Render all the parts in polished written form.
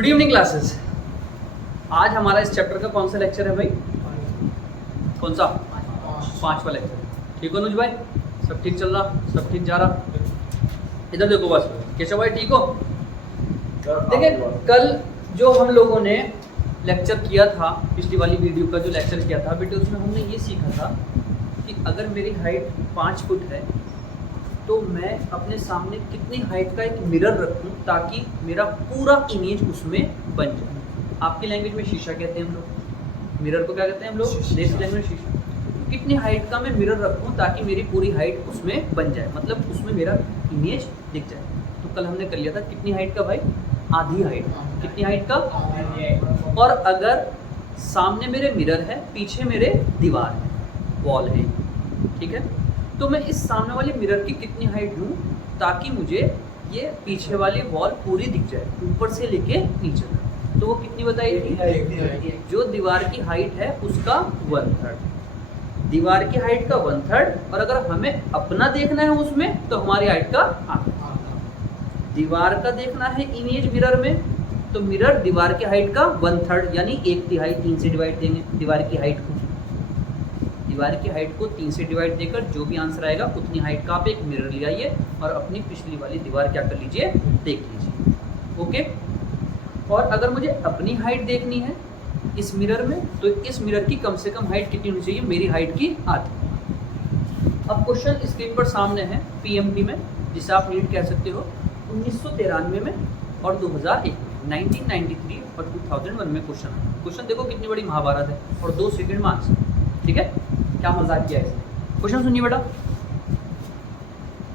Good evening classes. आज हमारा इस चैप्टर का कौन सा लेक्चर है भाई? कौन सा? पांचवा लेक्चर। ठीक हो अनुज भाई? सब ठीक चल रहा, सब ठीक जा रहा? इधर देखो बस। केशव भाई ठीक हो? देखिए कल जो हम लोगों ने लेक्चर किया था, पिछली वाली वीडियो का जो लेक्चर किया था बेटे, उसमें हमने ये सीखा था कि अगर मेरी हाइट 5 फुट है तो मैं अपने सामने कितनी हाइट का एक मिरर रखूं ताकि मेरा पूरा इमेज उसमें बन जाए। आपकी लैंग्वेज में शीशा कहते हैं हम लोग, मिरर को क्या कहते हैं हम लोग? देसी लैंग्वेज में शीशा। कितनी हाइट का मैं मिरर रखूं ताकि मेरी पूरी हाइट उसमें बन जाए, मतलब उसमें मेरा इमेज दिख जाए। तो कल हमने कर लिया था कितनी हाइट का भाई? आधी हाइट। कितनी हाइट का? और अगर सामने मेरे मिरर है, पीछे मेरे दीवार है, वॉल है, ठीक है, तो मैं इस सामने वाले मिरर की कितनी हाइट लूँ ताकि मुझे ये पीछे वाली वॉल पूरी दिख जाए, ऊपर से लेके नीचे तक। तो वो कितनी बताई थी? जो दीवार की हाइट है उसका 1/3, दीवार की हाइट का 1/3। और अगर हमें अपना देखना है उसमें तो हमारी हाइट का आधा। दीवार का देखना है इमेज मिरर में तो मिरर दीवार की हाइट का 1/3 यानी 1/3 3 से डिवाइड देंगे दीवार की हाइट को। दीवार की हाइट को 3 से डिवाइड देकर जो भी आंसर आएगा उतनी हाइट का आप एक मिरर ले आइए और अपनी पिछली वाली दीवार क्या कर लीजिए, देख लीजिए। ओके। और अगर मुझे अपनी हाइट देखनी है इस मिरर में तो इस मिरर की कम से कम हाइट कितनी होनी चाहिए? मेरी हाइट की आधी। अब क्वेश्चन स्क्रीन पर सामने है पीएमटी में, जिसे आप नीट कह सकते हो, 1993 में और 2001 में, 1993 और 2001 में क्वेश्चन है। क्वेश्चन देखो कितनी बड़ी महाभारत है और 2 सेकंड में आंसर। ठीक है, क्या मजाक किया है? क्वेश्चन सुनिए बेटा।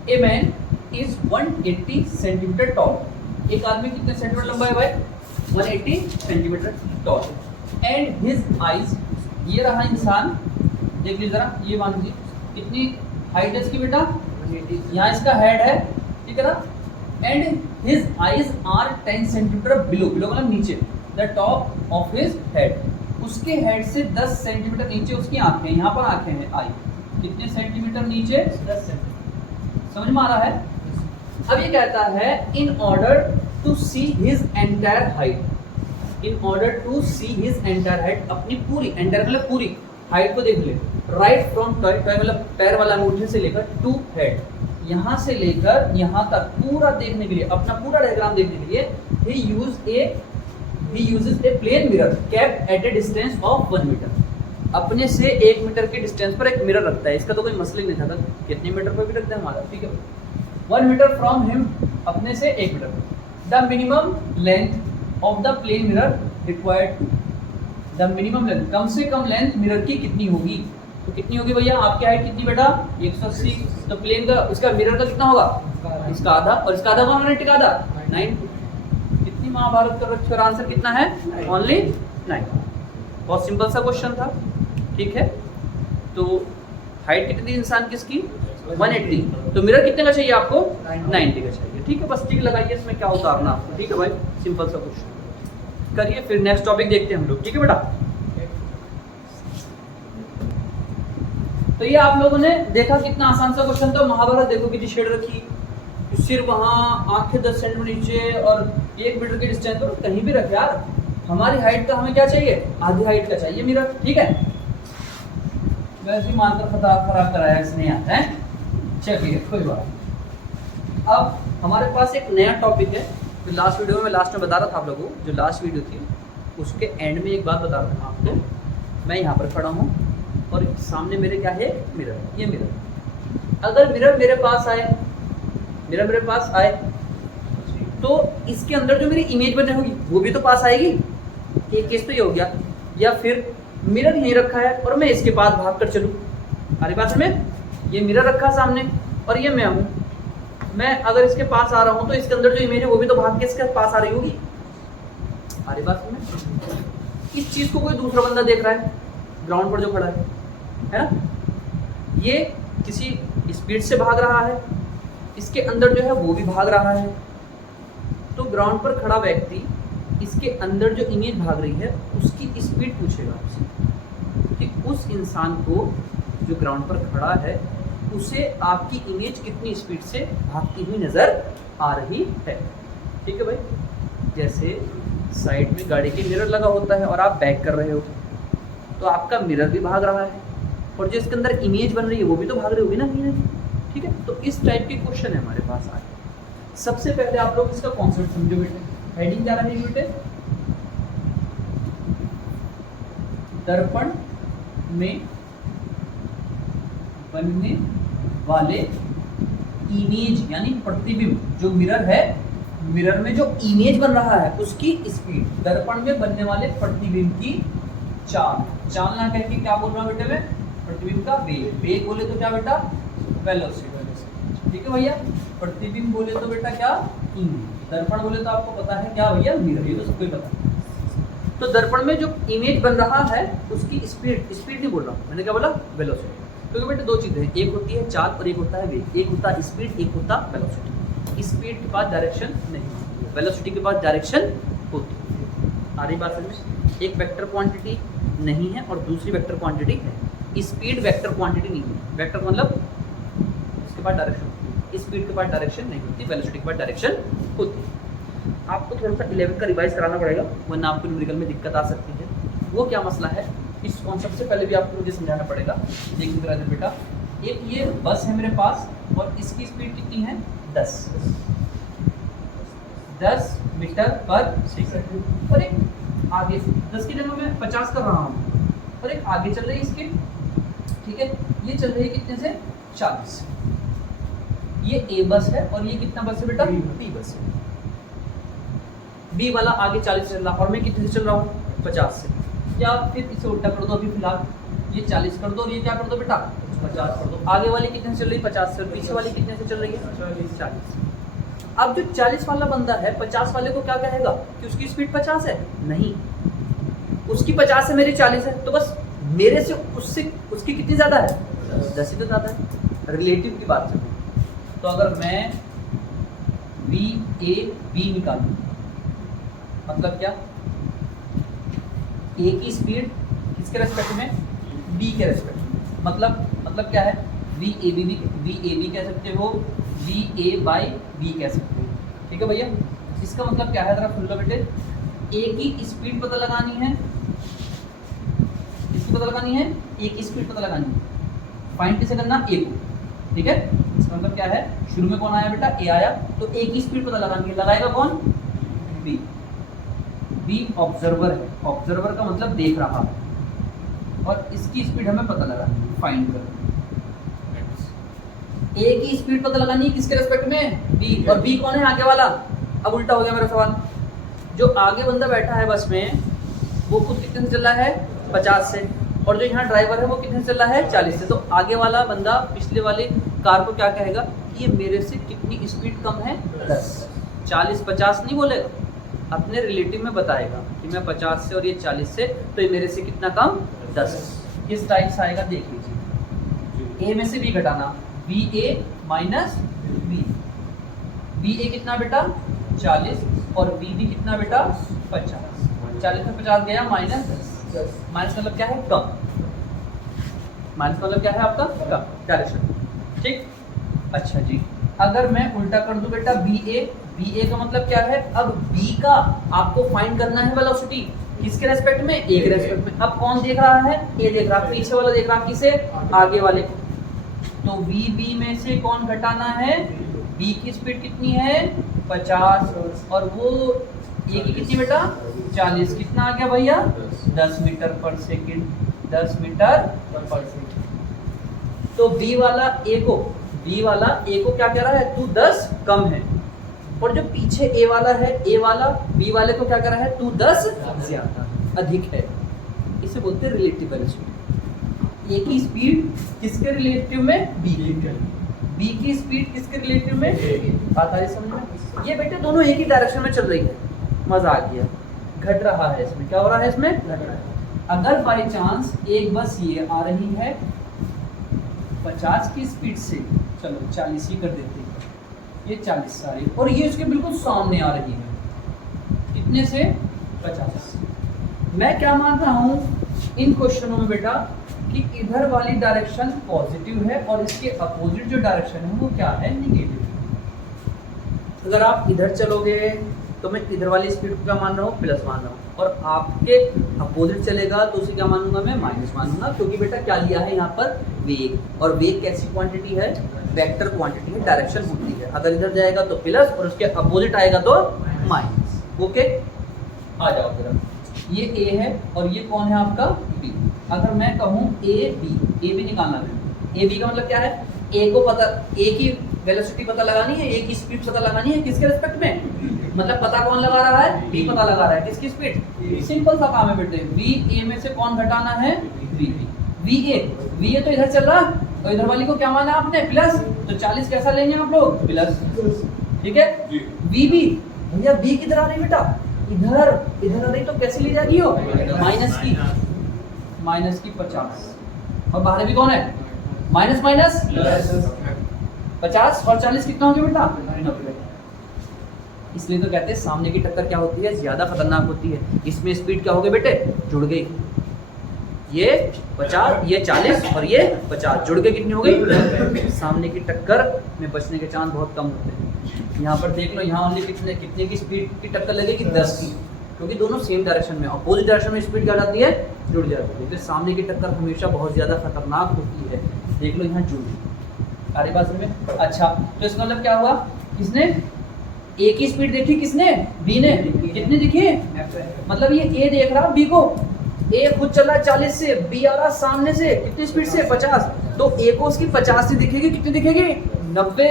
A man is 180 centimetre toll. एक आदमी कितने सेंटीमीटर लंबा है भाई? 180 centimetre toll. And his eyes, ये रहा इंसान, देख लीजिए जरा, ये मान लीजिए कितनी हाइट है इसकी बेटा? यहाँ इसका हेड है, ठीक है ना? And his eyes are 10 centimetre below, below मतलब नीचे, the top of his head, उसके हेड से 10 सेंटीमीटर नीचे उसकी आंखें, यहाँ पर आंखें हैं, आई कितने सेंटीमीटर नीचे? 10 सेंटीमीटर। समझ में आ रहा है? अब ये कहता है in order to see his entire height, in order to see his entire height, अपनी पूरी, एंटायर मतलब पूरी हाइट को देख ले, राइट फ्रॉम टॉय, टॉय मतलब पैर वाला अंगूठे से लेकर टू हेड, यहाँ से लेकर यहाँ तक पूरा देखने के लिए, अपना पूरा डायग्राम देखने के लिए he uses a plane mirror kept at a distance of 1 मीटर। अपने से 1 मीटर के डिस्टेंस पर एक मिरर रखता है, इसका तो कोई मसला ही नहीं था, कितने मीटर पर भी रखते हैं हमारा, ठीक है। 1 मीटर फ्रॉम हिम, अपने से 1 metre. The minimum length of the plane mirror required to, the minimum length, कम से कम लेंथ मिरर की कितनी होगी? तो कितनी होगी भैया? आपकी हाइट कितनी बेटा? 180। तो प्लेन का, उसका मिरर का कितना होगा? इसका आधा, और इसका आधा कौन है? आधा 9। कितनी महाभारत कर रखी और आंसर कितना है? ओनली 9। बहुत सिंपल सा क्वेश्चन था, ठीक है। तो हाइट कितनी इंसान किसकी? 180। तो मिरर कितने का चाहिए आपको? 90 का चाहिए, ठीक है। बस टिक लगाइए, इसमें क्या उतारना आपको, ठीक है भाई, सिंपल सा क्वेश्चन करिए। फिर नेक्स्ट टॉपिक देखते हैं हम लोग, ठीक है बेटा। तो ये आप लोगों ने देखा कितना आसान सा क्वेश्चन था। महाभारत देखो कितनी शेड रखी, सिर वहाँ, आंखें 10 सेंटीमीटर नीचे और 1 मीटर के डिस्टेंस पर, कहीं भी रख यार। हमारी हाइट का हमें क्या चाहिए? आधी हाइट का चाहिए मिरर, ठीक है। वैसे ही मानकर खराब कराया इसने यहाँ है, चलिए कोई बात। अब हमारे पास एक नया टॉपिक है। तो लास्ट वीडियो में, लास्ट में बता रहा था आप लोगों को, जो लास्ट वीडियो थी उसके एंड में एक बात बता रहा था आपको। मैं यहाँ पर खड़ा हूँ और सामने मेरे क्या है? मिरर। ये मिरर, अगर मिरर मेरे पास आए, मिरर मेरे पास आए तो इसके अंदर जो मेरी इमेज बन होगी वो भी तो पास आएगी। एक केस तो ये हो गया। या फिर मिरर यहीं रखा है और मैं इसके पास भाग कर चलूँ, हमारी बात में, ये मिरर रखा सामने और ये मैं हूँ, मैं अगर इसके पास आ रहा हूँ तो इसके अंदर जो इमेज है वो भी तो भाग के इसके पास आ रही होगी, हमारी बात में। इस चीज़ को कोई दूसरा बंदा देख रहा है, ग्राउंड पर जो खड़ा है ना, ये किसी स्पीड से भाग रहा है, इसके अंदर जो है वो भी भाग रहा है। तो ग्राउंड पर खड़ा व्यक्ति इसके अंदर जो इमेज भाग रही है उसकी स्पीड पूछेगा आपसे कि उस इंसान को जो ग्राउंड पर खड़ा है उसे आपकी इमेज कितनी स्पीड से भागती हुई नजर आ रही है, ठीक है भाई। जैसे साइड में गाड़ी के मिरर लगा होता है और आप बैक कर रहे हो, तो आपका मिरर भी भाग रहा है और जो इसके अंदर इमेज बन रही है वो भी तो भाग रही होगी ना कहीं ना कहीं, ठीक है। तो इस टाइप के क्वेश्चन है हमारे पास आज। सबसे पहले आप लोग इसका कॉन्सेप्ट समझो बेटे। हेडिंग क्या रहेगी बेटे? दर्पण में बनने वाले इमेज यानी प्रतिबिंब, जो मिरर है, मिरर में जो इमेज बन रहा है उसकी स्पीड, दर्पण में बनने वाले प्रतिबिंब की चाल। चाल ना कह के क्या बोल रहा हूं बेटे मैं? प्रतिबिंब का वेग। वेग बोले तो क्या बेटा? वेलोसिटी। ठीक है भैया। प्रतिबिंब बोले तो बेटा क्या? इमेज। दर्पण बोले तो आपको पता है क्या भैया? मिरर। ये तो सबको पता है। तो दर्पण में जो इमेज बन रहा है उसकी स्पीड, स्पीड नहीं बोल रहा हूं मैंने, क्या बोला? वेलोसिटी। क्योंकि बेटे दो चीजें हैं, एक होती है चाल और एक होता है वेग। एक होता है स्पीड, एक होता है वेलोसिटी। स्पीड के पास डायरेक्शन नहीं होती है, वेलोसिटी के पास डायरेक्शन होती है। आ रही बात समझ? एक वेक्टर क्वांटिटी नहीं है और दूसरी वेक्टर क्वांटिटी है। स्पीड वेक्टर क्वांटिटी नहीं है। वेक्टर मतलब उसके पास डायरेक्शन होती है, स्पीड के पास डायरेक्शन नहीं होती, वेलोसिटी के पास डायरेक्शन होती है। आपको थोड़ा सा 11 का रिवाइज कराना पड़ेगा वरना आपको न्यूमेरिकल में दिक्कत आ सकती है। वो क्या मसला है, इस कॉन्सेप्ट से पहले भी आपको मुझे समझाना पड़ेगा। देखिए जरा बेटा, एक ये बस है मेरे पास और इसकी स्पीड कितनी है? 10 मीटर पर सेकंड। और एक आगे 10 की जगह मैं 50 कर रहा हूँ और एक आगे चल रही है इसके, ठीक है। ये चल रही है कितने से? 40। ये ए बस है और ये कितना बस है बेटा? बी बस है। बी वाला आगे 40 चल रहा और मैं कितने से चल रहा हूँ? 50 से। या फिर इसे उल्टा कर दो, अभी फिलहाल ये 40 कर दो और ये क्या कर दो बेटा? 50 कर दो। आगे वाली कितने से चल रही है? 50 से। और पीछे वाली कितने से चल रही है? 40। अब जो 40 वाला बंदा है 50 वाले को क्या कहेगा कि उसकी स्पीड 50 है? नहीं, उसकी 50 है, मेरी 40 है, तो बस मेरे से उससे उसकी कितनी ज्यादा है? 10 ही तो ज्यादा है। रिलेटिव की बात चलती। तो अगर मैं वी ए बी निकालूं, मतलब क्या? ए की स्पीड किसके रेस्पेक्ट में? बी के रेस्पेक्ट में। मतलब क्या है? वी ए बी कह सकते हो, वी ए बाई बी कह सकते हो। ठीक है भैया। इसका मतलब क्या है? जरा सुन लो बेटे। ए की स्पीड पता लगानी है, इसकी पता लगानी है, ए की स्पीड पता लगानी है। फाइंड किसे करना? ए को। ठीक है। इसका मतलब क्या है? शुरू में कौन आया बेटा? ए आया, तो ए की स्पीड पता लगानी है। लगाएगा कौन? बी। बी ऑब्जर्वर है, ऑब्जर्वर का मतलब देख रहा है, और इसकी स्पीड हमें पता लगानी है, फाइंड करना। ए की स्पीड पता लगानी है किसके रेस्पेक्ट में? बी। और बी कौन है? आगे वाला। अब उल्टा हो गया मेरा सवाल। जो आगे बंदा बैठा है बस में वो खुद कितने से चल रहा है? 50 से। और जो यहाँ ड्राइवर है वो कितने से चल रहा है? 40 से। तो आगे वाला बंदा पिछले वाले कार को क्या कहेगा कि ये मेरे से कितनी स्पीड कम है? 10। 40-50 नहीं बोलेगा, अपने रिलेटिव में बताएगा कि मैं 50 से और ये 40 से, तो ये मेरे से कितना कम? 10। किस टाइप से आएगा देख लीजिए। ए में से बी घटाना, बी ए माइनस बी। बी ए कितना बेटा? 40 और बी बी कितना बेटा? 50। 40 में 50 गया माइनस 10। माइनस मतलब क्या है? कम। माइनस मतलब क्या है आपका? कम डायरेक्शन। ठीक। अच्छा जी, अगर मैं उल्टा कर दूं बेटा बी ए का मतलब क्या है? अब बी का आपको फाइंड करना है वेलोसिटी, किसके रेस्पेक्ट में? ए के रेस्पेक्ट में। अब कौन देख रहा है? ए देख रहा है। पीछे वाला देख रहा किसे? आगे वाले को। तो वी बी में से कौन घटाना है? बी की स्पीड कितनी है? 50 और वो ए की कितनी बेटा? 40। कितना आ गया भैया? 10 मीटर पर सेकंड। 10 मीटर पर सेकंड। तो बी वाला ए को क्या कह रहा है? तू 10 कम है। और जो पीछे ए वाला है, ए वाला बी वाले को क्या कह रहा है? तू 10 ज्यादा अधिक है। इसे बोलते हैं रिलेटिव वेलोसिटी। ए की स्पीड किसके रिलेटिव में? बी की। बी की स्पीड किसके रिलेटिव में? बात आ रही समझ में? ये बेटे दोनों एक ही डायरेक्शन में चल रही है। मजा आ गया। घट रहा है इसमें। क्या हो रहा है इसमें? घट रहा है। अगर बाई चांस एक बस ये आ रही है 50 की स्पीड से, चलो 40 ही कर देते हैं, ये 40 सारी, और ये उसके बिल्कुल सामने आ रही है कितने से? 50। मैं क्या मान रहा हूँ इन क्वेश्चनों में बेटा कि इधर वाली डायरेक्शन पॉजिटिव है और इसके अपोजिट जो डायरेक्शन है वो क्या है? नेगेटिव। अगर आप इधर चलोगे तो मैं इधर वाली स्पीड को क्या मान रहा हूँ, प्लस मान रहा हूँ, और आपके अपोजिट चलेगा तो उसे क्या मानूंगा, मैं माइनस मानूंगा, क्योंकि बेटा क्या लिया है यहाँ पर, वेग, और वेग कैसी क्वांटिटी है, वेक्टर क्वांटिटी है, डायरेक्शन होती है, अगर इधर जाएगा तो प्लस और उसके अपोजिट आएगा तो माइनस। ओके, आ जाओ जरा, ये ए है और ये कौन है आपका, बी। अगर मैं कहूँ ए बी निकालना है, ए बी का मतलब क्या है, ए को पता, ए की वेलोसिटी पता लगानी है, ए की स्पीड पता लगानी है, किसके रिस्पेक्ट में, मतलब पता कौन लगा रहा है, बी पता लगा रहा है, किसकी स्पीड, सिंपल सा काम है बेटे, वी ए में से कौन घटाना है, वी बी। वी ए तो इधर चल रहा, तो इधर वाली को क्या माना आपने, प्लस, तो 40 कैसा लेंगे आप लोग, प्लस, ठीक है। वी बी, भैया बी किधर आ रही बेटा, इधर आ रही, तो कैसे ली जाएगी हो, माइनस की 50, और बाहर भी कौन है, माइनस 50 और 40 कितना हो गया बेटा, 90। इसलिए तो कहते हैं सामने की टक्कर क्या होती है, ज्यादा खतरनाक होती है। इसमें स्पीड क्या हो गई बेटे, जुड़ गई, ये 50, ये 40 और ये 50 जुड़ के कितनी हो गई, सामने की टक्कर में बचने के चांस बहुत कम होते हैं। यहाँ पर देख लो, यहाँ ओनली कितने की स्पीड की टक्कर लगेगी, 10 की, क्योंकि दोनों सेम डायरेक्शन में, अपोजिट डायरेक्शन में स्पीड क्या जाती है, जुड़ जाती है। तो सामने की टक्कर हमेशा बहुत ज़्यादा खतरनाक होती है। देख लो यहाँ जुड़ गई, सारी बात में। अच्छा, तो इसका मतलब क्या हुआ, किसने ए की स्पीड देखी, किसने, बी ने, कितनी दिखी, मतलब ये ए देख रहा बी को, ए खुद चल रहा है 40 से, बी आ रहा सामने से कितनी स्पीड से, 50, तो ए को उसकी 50 से दिखेगी, कितनी दिखेगी, 90,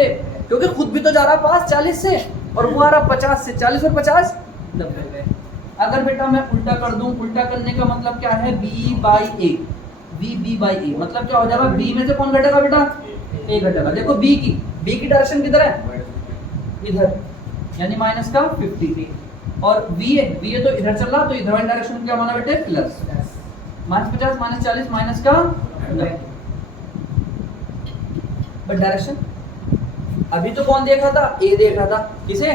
क्योंकि खुद भी तो जा रहा पास 40 से, और वो आ रहा 50 से, 40 और 50 90। अगर बेटा मैं उल्टा कर दूं, उल्टा करने का मतलब क्या है, B by A, B by A, मतलब क्या हो जाएगा, बी में से कौन घटेगा बेटा, ए घटेगा। देखो बी की डायरेक्शन किधर है, इधर, यानी माइनस का 50, और वी ए तो इधर चल रहा, तो इधर वाली डायरेक्शन में क्या माना बेटे, प्लस, -50 -40 माइनस का 90। बट डायरेक्शन अभी तो कौन देख रहा था, ए देख रहा था, किसे,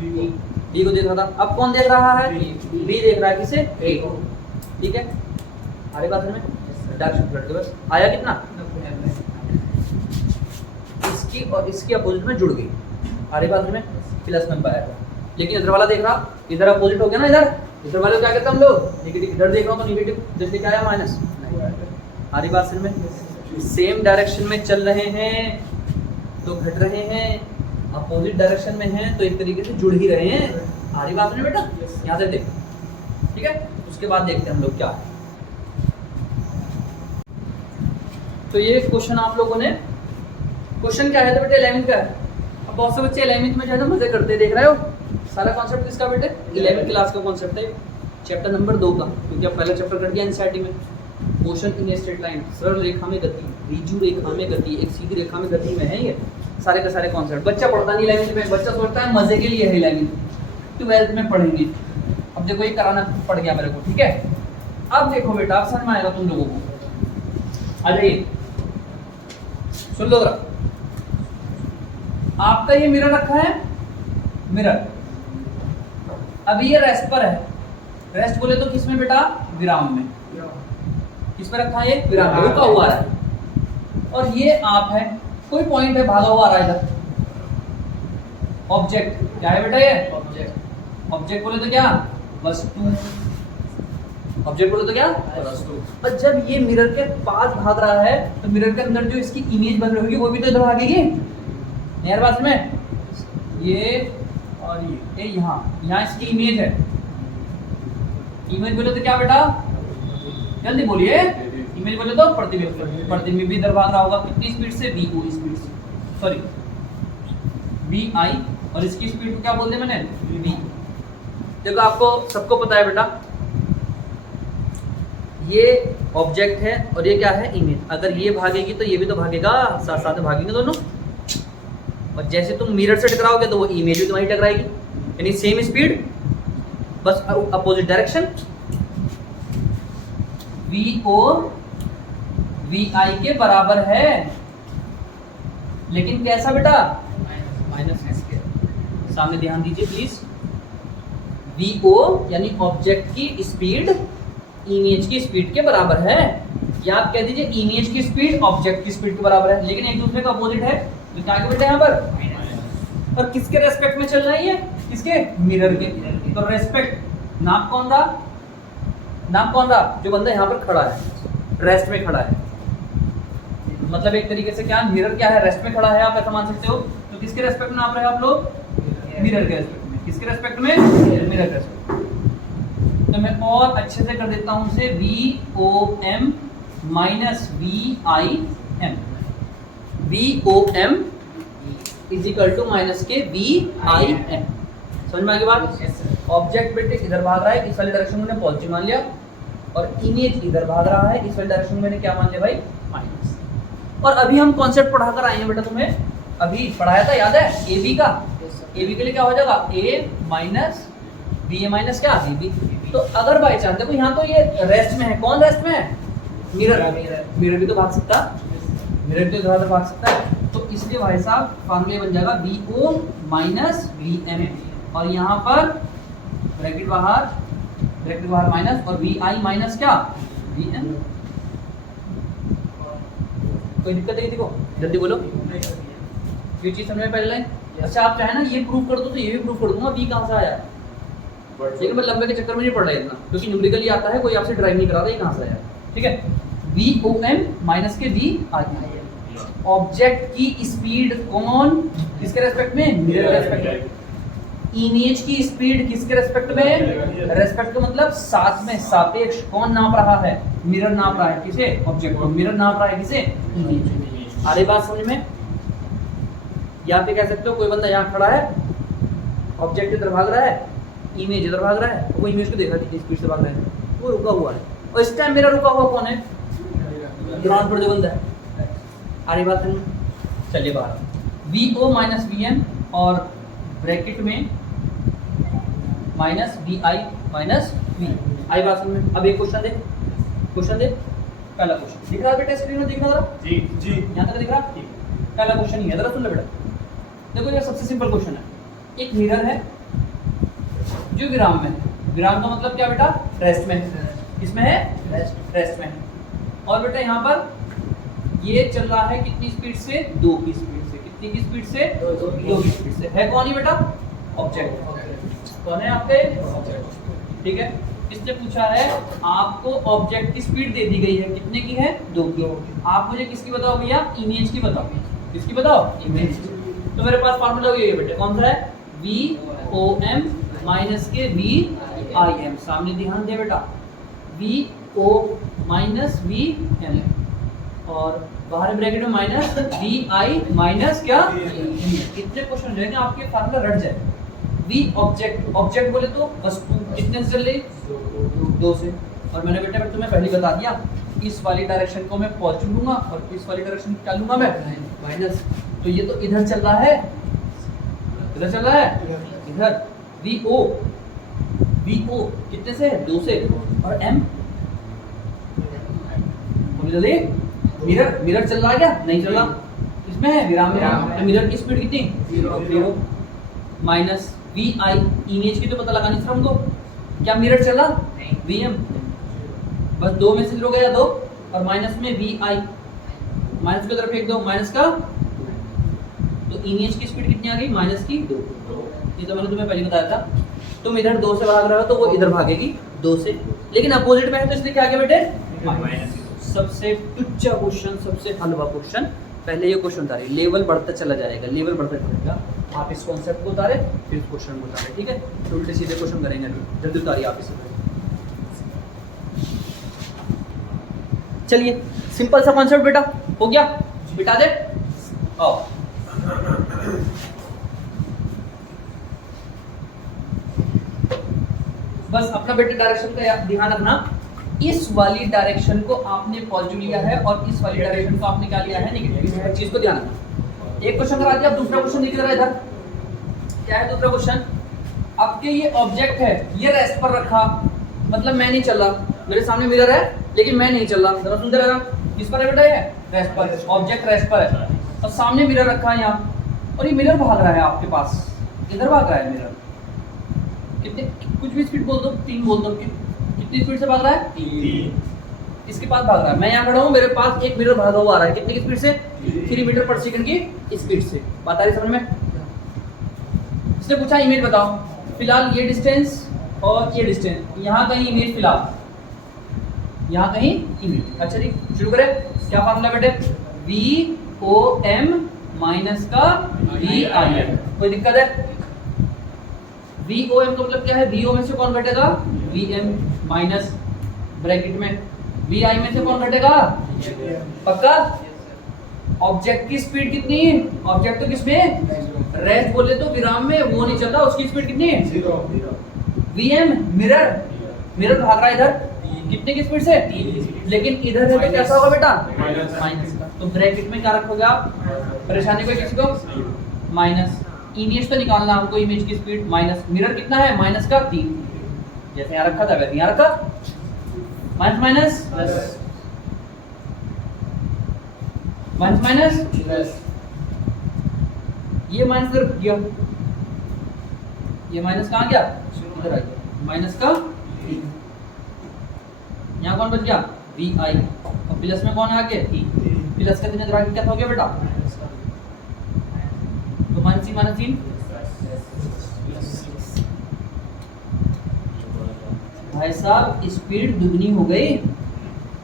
बी को देख रहा था, अब कौन देख रहा है, बी देख रहा है, किसे, ए को, ठीक है। आगे बात में डायरेक्शन पलट के बस आया कितना, इसकी और इसकी अपोजिट में जुड़ गई, आगे बात में प्लस में आया था। लेकिन इधर वाला देख रहा, इधर अपोजिट हो गया ना, इधर वाले को क्या करते हैं हम लोग, नेगेटिव, इधर देख रहा हूं तो नेगेटिव, जैसे क्या आया, माइनस। आरी बात में सेम डायरेक्शन में चल रहे हैं तो घट रहे हैं, अपोजिट डायरेक्शन में हैं तो एक तरीके से जुड़ ही रहे हैं। आरी बात में बेटा, यहाँ से देख, ठीक है। उसके बाद देखते हैं हम लोग क्या है। तो ये क्वेश्चन आप लोगों ने, क्वेश्चन क्या है तो बेटे 11th का है। अब बहुत से बच्चे 11th में जो है ना मजे करते देख रहे हो, सारा कॉन्सेप्ट किसका बेटे, 11th क्लास का कॉन्सेप्ट है, चैप्टर नंबर 2 का, क्योंकि अब पहला चैप्टर कट गया एनसीईआरटी में। Motion in a straight line, सरल रेखा में गति, रीजु रेखा में गति, एक सीधी रेखा में गति में है ये सारे के सारे कॉन्सेप्ट। बच्चा पढ़ता नहीं 11th में, बच्चा सोचता है मजे के लिए है 11th, 12th में पढ़ेंगे। अब देखो ये कराना पड़ गया मेरे को, ठीक है। अब देखो बेटा, अब समझ में आएगा तुम लोगों को। आ जाइए, सुन लो जरा, आपका ये मिरर रखा है, मिरर, अभी ये रेस्ट पर है, रेस्ट बोले तो किसमें बेटा, विराम में, किस पर रखा है ये, विराम में, रुका हुआ है। और ये आप है, कोई पॉइंट है भागा हुआ आ रहा है इधर, ऑब्जेक्ट क्या है बेटा, ये ऑब्जेक्ट, ऑब्जेक्ट बोले तो क्या, वस्तु, ऑब्जेक्ट बोले तो क्या, वस्तु। और जब ये मिरर के पास भाग रहा है तो मिरर के अंदर जो इसकी इमेज बन रही होगी वो भी तो इधर भागेगी, यार बात में, ये और ये यहाँ इसकी इमेज है, इमेज बोले तो क्या बेटा, जल्दी बोलिए, इमेज बोले तो प्रतिबिंब, प्रतिबिंब भी इधर भाग रहा होगा, कितनी स्पीड से, वी ओ स्पीड से, सॉरी वी आई, और इसकी स्पीड को क्या बोलते हैं मैंने, वी। देखो आपको सबको पता है बेटा, ये ऑब्जेक्ट है और ये क्या है, इमेज। अगर ये भागेगी तो ये भी तो भागेगा, साथ साथ में भागेंगे दोनों। और जैसे तुम मिरर से टकराओगे तो वो इमेज भी तुम्हारी टकराएगी, यानी सेम स्पीड बस opposite direction. V O V I के बराबर है, लेकिन कैसा बेटा, माइनस एस के। सामने ध्यान दीजिए प्लीज, वी ओ यानी ऑब्जेक्ट की स्पीड इमेज की स्पीड के बराबर है, या आप कह दीजिए इमेज की स्पीड ऑब्जेक्ट की स्पीड के बराबर है, लेकिन एक दूसरे का अपोजिट है, तो क्या बेटा यहाँ पर, और किसके रेस्पेक्ट में चल रहा है ये, किसके? मिरर के। तो रेस्पेक्ट नाप कौन रहा? नाप कौन रहा? जो बंदा यहाँ पर खड़ा है, रेस्ट में खड़ा है। मतलब एक तरीके से क्या, मिरर क्या है? रेस्ट में खड़ा है, आप ऐसा मान सकते हो। तो किसके रेस्पेक्ट में नाप रहे हो आप लोग? मिरर के रेस्पेक्ट में। किसके रेस्पेक्ट में? मिरर के रेस्पेक्ट में। तो मैं और अच्छे से कर देता हूं उसे, VOM minus VIM। VOM is equal to minus के VIM। समझ में आ गई बात? ऑब्जेक्ट बेटे इधर भाग रहा है, इस वाली डायरेक्शन में मैंने पॉजिटिव मान लिया, और इमेज इधर भाग रहा है, इस वाली डायरेक्शन में मैंने क्या मान लिया भाई? माइनस। और अभी हम कॉन्सेप्ट पढ़ाकर आए हैं बेटा, तुम्हें अभी पढ़ाया था, याद है? AB का, AB के लिए क्या हो जाएगा? A माइनस BA माइनस क्या? BB। तो अगर बाई चांस देखो यहाँ तो ये रेस्ट में है, कौन रेस्ट में है? मिरर। मिरर भी तो भाग सकता, मिरर भी तो इधर भाग सकता है। तो इसलिए भाई साहब फॉर्मूला बन जाएगा VO माइनस VM, और यहाँ पर ब्रैकेट बाहर माइनस, और VI माइनस क्या? VM। कोई दिक्कत है? देखो जल्दी बोलो, ये चीज समझ में पहले लाइन। अच्छा आप चाहे ना ये प्रूव कर दो तो ये भी प्रूव कर दूंगा, V कहाँ से आया, लेकिन मैं लंबे के चक्कर में नहीं पढ़ रहा इतना, क्योंकि न्यूमेरिकली आता है, कोई आपसे ड्राइव नहीं करा रहा ये कहाँ से आया। ठीक है, VOM माइनस के VI। ऑब्जेक्ट की स्पीड कौन? किसके रेस्पेक्ट में? मिरर के रेस्पेक्ट में। इमेज की स्पीड किसके रेस्पेक्ट में? रेस्पेक्ट का मतलब साथ में, सापेक्ष। कौन नाप रहा है? मिरर नाप रहा है। किसे? ऑब्जेक्ट को। मिरर नाप रहा है किसे? इमेज। आ रही बात समझ में? यहाँ पे कह सकते हो कोई बंदा यहाँ खड़ा है, ऑब्जेक्ट इधर भाग रहा है, इमेज इधर भाग रहा है, वो इमेज को देखा कितनी स्पीड से भाग रहा है, वो रुका हुआ है, और इस टाइम मेरा रुका हुआ कौन है? ग्राउंड पर जो बंदा है। आ रही बात समझ? चलिए बाहर VO माइनस VM और ब्रैकेट में माइनस VI माइनस V। आई बात समझ में? अब एक क्वेश्चन दे, पहला क्वेश्चन दिख रहा है बेटा स्क्रीन में? दिख रहा जरा? जी यहाँ तक दिख रहा? पहला क्वेश्चन ही है, जरा सुन लो बेटा। देखो ये सबसे सिंपल क्वेश्चन है, एक मिरर है जो विराम में है। विराम का मतलब क्या बेटा? रेस्ट में। किसमें है? रेस्ट में है। और बेटा यहाँ पर ये चल रहा है कितनी स्पीड से? 2 की स्पीड से। कितनी की स्पीड से? 2 की स्पीड से। है कौन ही बेटा? ऑब्जेक्ट। कौन है आपके? ऑब्जेक्ट। ठीक है, इसने पूछा है आपको ऑब्जेक्ट की स्पीड दे दी गई है, कितने की है? 2 की। आप मुझे किसकी बताओ भैया? इमेज की बताओ। किसकी बताओ? इमेज। तो मेरे पास फार्मूला ये है बेटा, कौन सा है? VOM माइनस के VIM। सामने ध्यान दे बेटा, VO माइनस VM, और बाहर ब्रैकेट में माइनस VI माइनस क्या? कितने क्वेश्चन रहेंगे आपके फार्मूला रट जाए। V ऑब्जेक्ट बोले तो वस्तु, कितने से चल रही? 2 से। और मैंने बेटा तुम्हें पहले बता दिया, इस वाली डायरेक्शन को मैं पॉजिटिव लूंगा और इस वाली डायरेक्शन क्या लूंगा मैं? माइनस। तो ये तो इधर चल रहा है, इधर चल रहा है, इधर। VO कितने से? 2 से। और M जल्दी, मिरर चल रहा है क्या? नहीं चल रहा, इसमें है विराम में। तो मिरर की स्पीड कितनी? 0 माइनस VI। इमेज की तो पता लगानी सिर्फ हमको, क्या मिरर चला? VM। बस 2 में से 0 गया 2, और माइनस में VI, माइनस की तरफ फेंक दो, माइनस का। तो इमेज की स्पीड कितनी आ गई? माइनस की 2। ये तो मैंने तुम्हें पहले बताया था। तुम इधर 2 से भाग रहे हो तो वो इधर भागेगी 2 से, लेकिन अपोजिट में है तो इसलिए क्या किया बेटे? माइनस। सबसे टुच्चा क्वेश्चन, सबसे हलवा क्वेश्चन, पहले ये क्वेश्चन उतारे, लेवल बढ़ता चला जाएगा, लेवल बढ़ता चलेगा। आप इस कॉन्सेप्ट को उतारे, फिर इस क्वेश्चन को उतारे। ठीक है, तो उल्टे सीधे क्वेश्चन करेंगे, जल्दी उतारिए आप इसे। चलिए सिंपल सा कॉन्सेप्ट बेटा हो गया, बिठा दे। आओ बस अपना बेटे डायरेक्शन का ध्यान रखना, इस वाली डायरेक्शन को आपने पॉजिटिव लिया है और इस वाली डायरेक्शन को आपने क्या लिया है? नेगेटिव। इस चीज को ध्यान रखना। एक क्वेश्चन करा दिया, अब दूसरा क्वेश्चन देखिए जरा इधर। क्या है दूसरा क्वेश्चन? आपके ये ऑब्जेक्ट है, ये रेस्ट पर रखा, मतलब मैं नहीं चल रहा, मेरे सामने मिरर है लेकिन मैं नहीं चल रहा। जरा सुनते रहना, किस पर है बेटा? ये रेस्ट पर, ऑब्जेक्ट रेस्ट पर है, और सामने मिरर रखा है यहाँ, और ये मिरर भाग रहा है आपके पास, इधर भाग रहा है मिरर। कितने, कुछ भी स्पीड बोल दो, 3 बोल दो, कितनी स्पीड से भाग रहा है? 3। इसके पास भाग रहा है, मैं यहाँ खड़ा हूँ, मेरे पास एक मिरर भागा हुआ आ रहा है, कितनी की स्पीड से? 3 मीटर पर सेकंड की स्पीड से। बात आ रही समझ में? इसने पूछा इमेज बताओ, फिलहाल ये डिस्टेंस और ये डिस्टेंस, यहाँ कहीं इमेज, फिलहाल यहाँ कहीं इमेज। अच्छा जी शुरू करें। क्या फार्मूला बेटे, वी ओ एम माइनस का वी आई एम। कोई दिक्कत है? वी ओ एम का मतलब क्या है, वी ओ में से कौन घटेगा, वी एम, माइनस ब्रैकेट में वी आई में से कौन घटेगा, पक्का। ऑब्जेक्ट की स्पीड कितनी, ऑब्जेक्ट तो किसमें, रेस्ट बोले तो विराम में, वो नहीं चल रहा, उसकी स्पीड कितनी है, वी एम। मिरर, मिरर भाग रहा है इधर कितने की स्पीड से, लेकिन इधर है तो कैसा होगा बेटा, माइनस का। तो ब्रैकेट में क्या रखोगे आप, परेशानी कोई किसी को, माइनस। इमेज तो निकालना हमको, इमेज की स्पीड माइनस, मिरर कितना है, माइनस का 3, जैसे यहाँ रखा था वैसे यहाँ रखा, माइनस माइनस माइनस माइनस, ये माइनस इधर गया, ये माइनस कहाँ गया, इधर आ गया, माइनस का 3। यहाँ कौन बच गया, वी आई, और प्लस में कौन है आगे, प्लस का 3 इधर आगे क्या हो गया बेटा, तो माइनस 3 भाई साहब स्पीड दुगनी हो गई।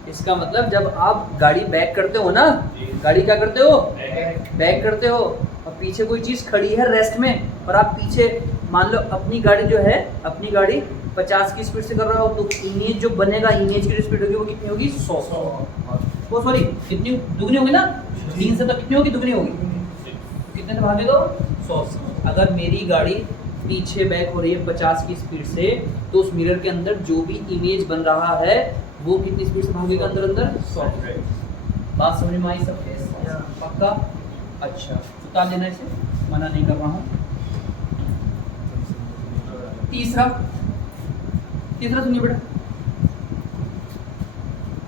इसका मतलब जब आप गाड़ी बैक करते हो ना, गाड़ी क्या करते हो, बैक करते हो, और पीछे कोई चीज खड़ी है रेस्ट में, और आप पीछे मान लो अपनी गाड़ी जो है, अपनी गाड़ी 50 की स्पीड से कर रहा हो, तो इमेज जो बनेगा, इमेज की स्पीड होगी वो कितनी होगी, 100। वो सॉरी कितनी दुगनी होगी ना, 3 से तो कितनी होगी, दुगनी होगी, कितने से भागेगा, 100। अगर मेरी गाड़ी पीछे बैक हो रही है 50 की स्पीड से, तो उस मिरर के अंदर जो भी इमेज बन रहा है वो कितनी स्पीड से भागेगा, अंदर अंदर 100। बात समझ में आई सब, पक्का। अच्छा उतार लेना इसे, मना नहीं कर रहा हूँ। तीसरा सुनिए बेटा,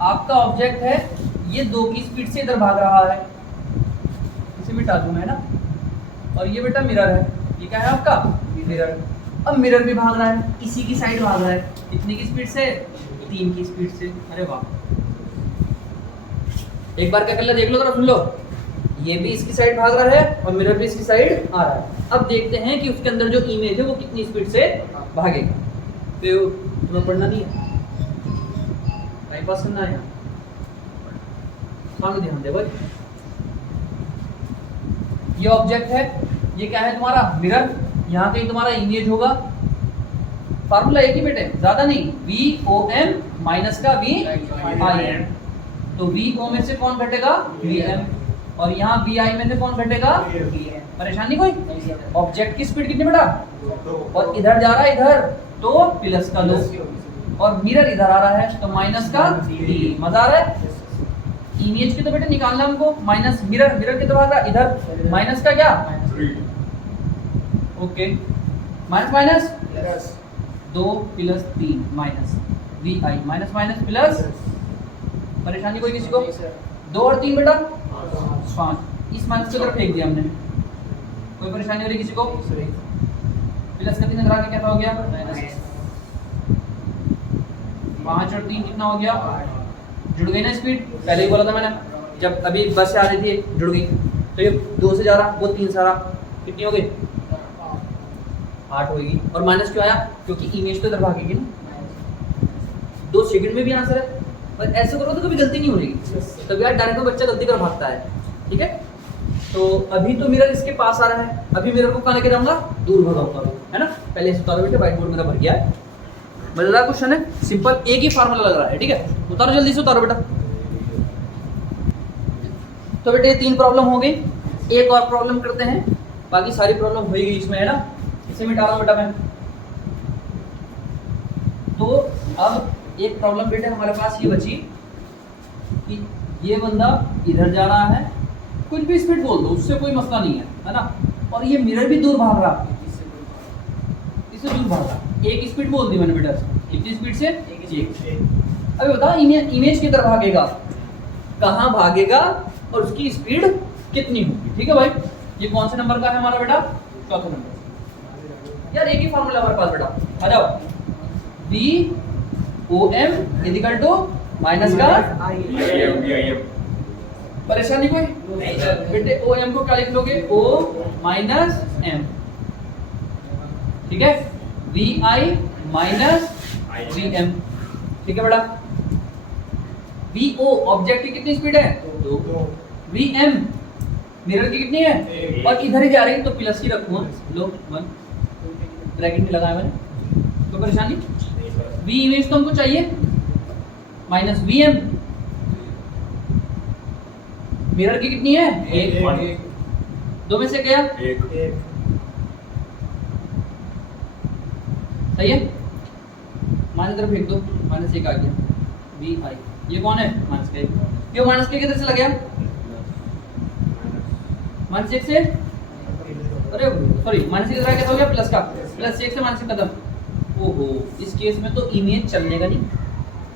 आपका ऑब्जेक्ट है, ये 2 की स्पीड से इधर भाग रहा है, इसे मिटा दूं मैं ना, और ये बेटा मिरर है, ये क्या है आपका, मिरर। अब मिरर भी भाग रहा है, इसी की साइड भाग रहा है, कितने की स्पीड से, 3 की स्पीड से। अरे वाह, एक बार क्या कर लो, देख लो जरा, सुन लो, ये भी इसकी साइड भाग रहा है और मिरर भी इसकी साइड आ रहा है। अब देखते हैं कि उसके अंदर जो इमेज है वो कितनी स्पीड से भागेगा। तो तुम्हें पढ़ना नहीं है, टाइम पास करना है, यहाँ ध्यान दे भाई। ये ऑब्जेक्ट है, ये क्या है तुम्हारा, मिरर, यहाँ कहीं तुम्हारा इमेज होगा। फार्मूला एक ही बेटे, ज्यादा नहीं, वी ओ एम माइनस का वी आई एम। तो वी ओ में से कौन घटेगा, वी एम, और यहाँ वी आई में से कौन घटेगा, वी एम। परेशानी कोई, ऑब्जेक्ट की स्पीड कितनी बेटा, और इधर जा रहा है इधर, तो प्लस का 2, और मिरर इधर आ रहा है तो माइनस का 3। मजा आ रहा है। इमेज की तो बेटे निकालना हमको, माइनस मिरर, मिरर कितना भाग रहा है इधर, माइनस का क्या, okay, minus minus 2 plus 3 minus V I, minus minus plus. परेशानी कोई किसी को, 2 और 3 बेटा 5, इस माइनस की तरफ फेंक दिया हमने, कोई परेशानी हो रही किसी को, प्लस का 3 इधर आके क्या हो गया, 5 और 3 कितना हो गया, जुड़ गई ना स्पीड। पहले ही बोला था मैंने, जब अभी बस से आ रही थी जुड़ गई, तो ये 2 से जा रहा, वो 3 से आ रहा, कितनी हो गई, 8 होगी। और माइनस क्यों आया, क्योंकि इमेज तो इधर भागेगी ना, 2 सेकंड में भी आंसर है। और ऐसे करो तो कभी गलती नहीं होगी, तब यार डायरेक्ट बच्चा गलती कर भागता है, ठीक है। तो अभी तो मिरर इसके पास आ रहा है, अभी मिरर को कहाँ लेके जाऊंगा, दूर भगाऊंगा, है ना। पहले इसे उतारो बेटे, व्हाइट बोर्ड मेरा भर गया है, मजेदार क्वेश्चन है, सिंपल, एक ही फार्मूला लग रहा है, ठीक है। उतारो जल्दी से, उतारो बेटा। तो बेटे 3 प्रॉब्लम हो गई, एक और प्रॉब्लम करते हैं, बाकी सारी प्रॉब्लम हो गई इसमें, है ना। इसे मिटा रहा हूँ बेटा मैं। तो अब एक प्रॉब्लम बेटे हमारे पास ये बची कि ये बंदा इधर जा रहा है, कुछ भी स्पीड बोल दो, उससे कोई मसला नहीं है ना। और ये मिरर भी दूर भाग रहा, इससे दूर भाग रहा, एक स्पीड बोल दी मैंने बेटा, कितनी स्पीड से, एक। अभी बताओ इमेज किधर भागेगा, कहाँ भागेगा, और उसकी स्पीड कितनी होगी, ठीक है भाई। ये कौन से नंबर का है हमारा बेटा, चौथा नंबर। यार एक ही फॉर्मूला हमारे पास बेटा, आ जाओ, V O M equal to minus का परेशानी कोई बेटे, ओ एम को क्या लिख लोगे, ओ माइनस एम, ठीक है, V I minus V M. ठीक है बेटा, वी ओ ऑब्जेक्ट की कितनी स्पीड है? 2। वी एम मिरर की कितनी है? और इधर ही जा रही है तो प्लस ही रखूंगा। लो 1 ब्रैकेट में लगाया मैंने, तो परेशानी। वी इमेज तो हमको चाहिए माइनस वी एम, मिरर की कितनी है? 1। 2 में से गया 1। सही है, माइनस तरफ फेंक दो, -1 आ गया वी आई। ये कौन है? -1। क्यों -1 किधर से लग गया? -1 से, अरे सॉरी -1 किधर आ गया? हो गया प्लस का, +1 से -1 खत्म। ओहो, इस केस में तो इमेज चलने का नहीं।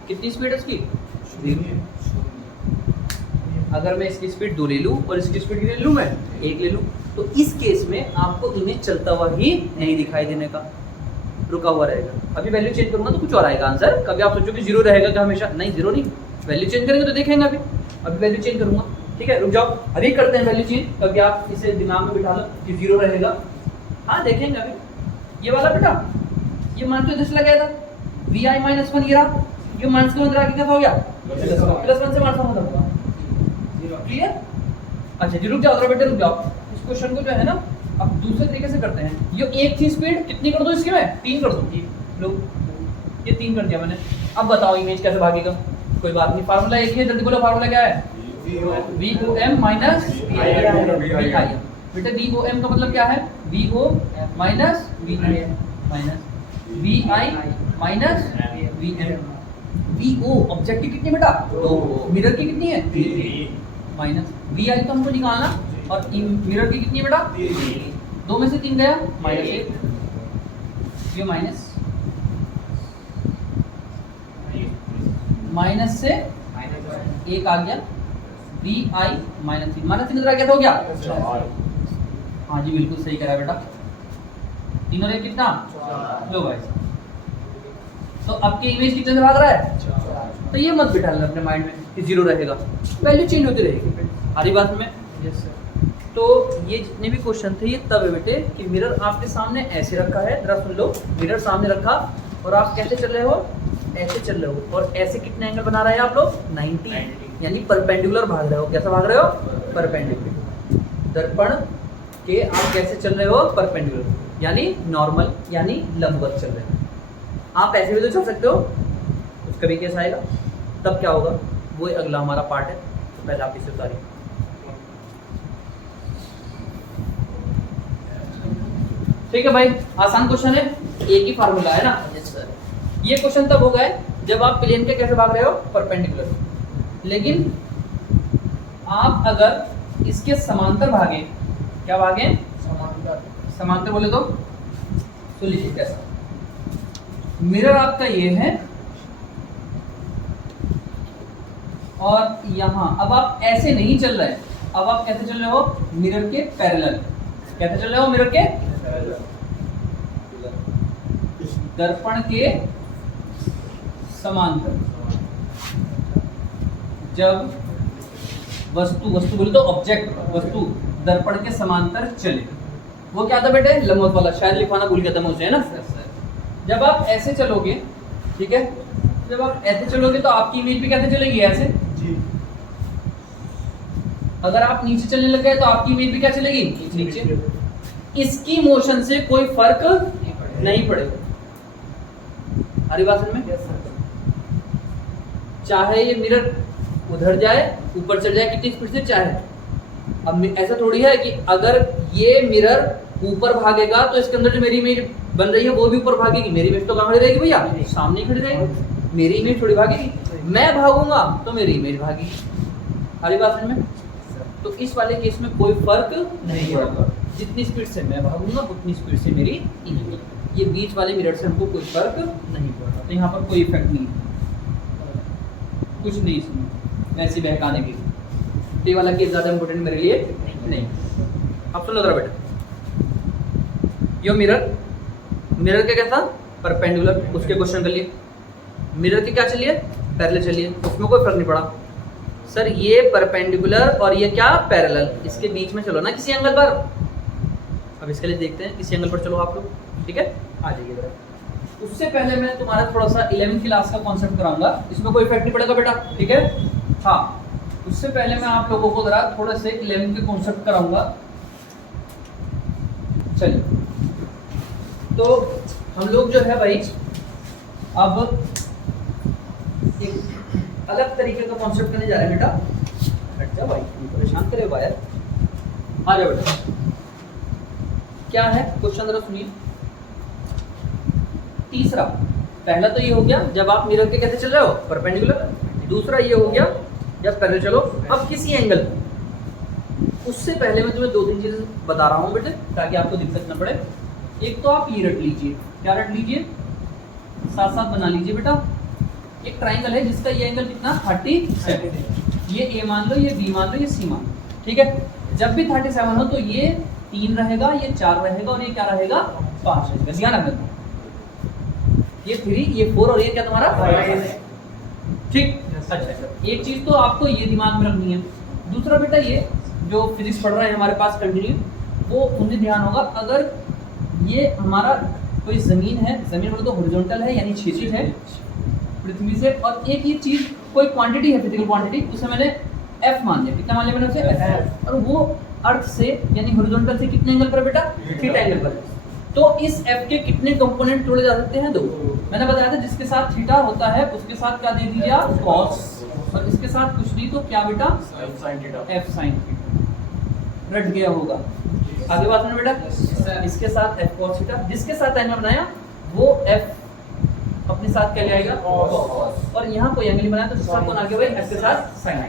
कितनी स्पीड है इसकी? 0। अगर मैं इसकी स्पीड 2 ले लूं और इसकी स्पीड ले लूं मैं 1 ले लूं, तो इस केस में आपको इमेज चलता हुआ ही नहीं दिखाई देने का, रुका हुआ रहेगा। अभी वैल्यू चेंज करूंगा तो कुछ और आएगा आंसर। कभी आप सोचो कि 0 रहेगा क्या हमेशा? नहीं, 0 नहीं, वैल्यू चेंज करेंगे तो देखेंगे। अभी वैल्यू चेंज करूंगा, ठीक है, रुक जाओ, अभी करते हैं वैल्यू चेंज। कभी आप इसे दिमाग में बिठा लो कि 0 रहेगा। हाँ देखेंगे अभी। ये वाला बेटा, ये मान तो इधर से लगाया था, वी आई -1 गिरा, ये माइनस के अंदर आके क्या हो गया? +1 से माइनस खत्म होगा। क्लियर? अच्छा जी, रुक जाओ जरा बेटे, रुक जाओ। इस क्वेश्चन को जो है ना अब दूसरे तरीके से करते हैं। ये 1 थी स्पीड, कितनी कर दूं इसकी मैं? 3 कर दूं। लो, ये 3 कर दिया मैंने। अब बताओ इमेज कैसे भागेगा? कोई बात नहीं, फार्मूला एक ही है, जल्दी बोलो फार्मूला क्या है? V O M minus V I M. बेटा वी ओ एम का मतलब क्या है? V O minus V I minus V I minus V M. V O object की कितनी बेटा? 2। मिरर की कितनी है? 3 माइनस वी आई तो हमको निकालना, और मिरर की कितनी है बेटा? 3। 2 में से 3 गया -1, ये माइनस से 1 आ गया, वी आई -3 -3 आ गया, तो हो गया 4। हाँ जी बिल्कुल सही करा बेटा, 3 और 1 कितना? 4। लो भाई, तो आपकी इमेज कितने से भाग रहा है? 4। तो ये मत बिठाना अपने माइंड में कि 0 रहेगा, वैल्यू चेंज होती रहेगी। हरी बात में? Yes sir. तो ये जितने भी क्वेश्चन थे ये तब है बेटे कि मिरर आपके सामने ऐसे रखा है, जरा सुन लो, मिरर सामने रखा और आप कैसे चल रहे हो? ऐसे चल रहे हो, और ऐसे कितने एंगल बना रहे हैं आप लोग? 90, यानी परपेंडिकुलर भाग रहे हो। कैसा भाग रहे हो? परपेंडिकुलर। दर्पण के आप कैसे चल रहे हो? परपेंडिकुलर, यानी नॉर्मल, यानी लंबवत चल रहे हो। आप ऐसे भी तो चल सकते हो, उसका भी केस आएगा। तब क्या होगा वो अगला हमारा पार्ट है, तो पहले आप इसे उतारिए। ठीक है भाई, आसान क्वेश्चन है, एक ही फार्मूला है ना? Yes sir. ये क्वेश्चन तब होगा जब आप प्लेन के कैसे भाग रहे हो? परपेंडिकुलर। लेकिन आप अगर इसके समांतर भागे, क्या भागे? समांतर बोले तो सुन लीजिए कैसा। मिरर आपका ये है और यहाँ अब आप ऐसे नहीं चल रहे, अब आप कैसे चल रहे हो? मिरर के पैरेलल। कैसे चल रहे हो? मिरर के दर्पण के समांतर। जब वस्तु बोले तो ऑब्जेक्ट, वस्तु दर्पण के समांतर चले, वो क्या था बेटे? लंबवत वाला, शायद लिखवाना भूल गया था मैं उसे, है ना? जब आप ऐसे चलोगे, ठीक है, जब आप ऐसे चलोगे तो आपकी इमेज भी कैसे चलेगी? ऐसे जी। अगर आप नीचे चलने लग गए तो आपकी इमेज भी क्या चलेगी? नीचे। इसकी मोशन से कोई फर्क नहीं पड़ेगा। हमारी बात समझ में? चाहे ये मिरर उधर जाए, ऊपर चढ़ जाए, कितनी स्पीड से चाहे। अब ऐसा थोड़ी है कि अगर ये मिरर ऊपर भागेगा तो इसके अंदर जो मेरी इमेज बन रही है वो भी ऊपर भागेगी। मेरी इमेज तो कहाँ खड़ी रहेगी भैया? सामने ही खड़ी रहेगी। मेरी इमेज थोड़ी भागेगी, मैं भागूंगा तो मेरी इमेज भागेगी। हमारी बात समझ में? तो इस वाले केस में कोई फर्क नहीं होगा, जितनी स्पीड से मैं भागूंगा उतनी स्पीड से मेरी इमेज। ये बीच वाले मिरर से हमको कोई फर्क नहीं पड़ता, तो यहाँ पर कोई इफेक्ट नहीं है, कुछ नहीं इसमें वैसे बहकाने की। ये वाला केस ज़्यादा इंपॉर्टेंट मेरे लिए नहीं। अब सुनो जरा बेटा, यो मिरर के क्या था? परपेंडिकुलर, उसके क्वेश्चन कर लिए। मिरर के क्या चलिए? पैरेलल चलिए, उसमें कोई फर्क नहीं पड़ा। सर ये परपेंडिकुलर और ये क्या? पैरेलल, इसके बीच में चलो ना किसी एंगल पर। अब इसके लिए देखते हैं किसी एंगल पर चलो आप लोग। ठीक है, आ जाइए जरा। उससे पहले मैं तुम्हारा थोड़ा सा 11वीं क्लास का कॉन्सेप्ट कराऊंगा, इसमें कोई इफेक्ट नहीं पड़ेगा बेटा, ठीक है। हाँ, उससे पहले मैं आप लोगों को जरा थोड़ा से 11वीं के कॉन्सेप्ट कराऊंगा। चलिए, तो हम लोग जो है भाई अब एक अलग तरीके का कॉन्सेप्ट करने जा रहे हैं बेटा। हट जा भाई, परेशान करे यार, आ जाओ बेटा। क्या है क्वेश्चन जरा सुनिए। तीसरा, पहला तो ये हो गया जब आप मिरर के कैसे चल रहे हो, परपेंडिकुलर। दूसरा ये हो गया जब पैरेलल चलो। अब किसी एंगल, उससे पहले मैं तुम्हें 2-3 चीजें बता रहा हूँ बेटे, ताकि आपको दिक्कत न पड़े। एक तो आप ये रट लीजिए, क्या रट लीजिए, साथ साथ बना लीजिए बेटा। एक ट्राइंगल है जिसका ये एंगल कितना 37 है। ये ए मान लो, ये बी मान लो, ये सी मान लो, ठीक है। जब भी 37 हो तो ये 3 रहेगा, ये 4 रहेगा और ये क्या रहेगा 5 रहेगा। ध्यान रखना, ये 3, ये 4 और ये क्या तुम्हारा 5, ठीक। अच्छा, एक चीज तो आपको ये दिमाग में रखनी है। दूसरा बेटा, ये जो फिजिक्स पढ़ रहे हैं हमारे पास कंटिन्यू, वो उन्हें ध्यान होगा, अगर ये हमारा कोई जमीन है, जमीन बोलो तो हॉरिजॉन्टल है यानी क्षैतिज है पृथ्वी से, और एक ये चीज कोई क्वांटिटी है, फिजिकल क्वांटिटी, उसे मैंने एफ मान लिया। कितना मान लिया मैंने उसे एफ, और वो अर्थ से यानी हॉरिजॉन्टल से कितने एंगल पर बेटा, थीटा एंगल पर। तो इस एफ के कितने कंपोनेंट जोड़े जा सकते हैं, 2। मैंने बताया था जिसके साथ थीटा होता है उसके साथ क्या दे दीजिए आप, कॉस, और इसके साथ कुछ नहीं तो क्या बेटा, एफ साइन थीटा। रट गया होगा, आगे बात में बेटा। इसके साथ एफ कॉस थीटा, जिसके साथ एंगल बनाया वो एफ अपने साथ क्या ले आएगा, कॉस, और यहाँ कोई एंगल बनाया तो जिसका कौन आ गया भाई, एफ के साथ साइन।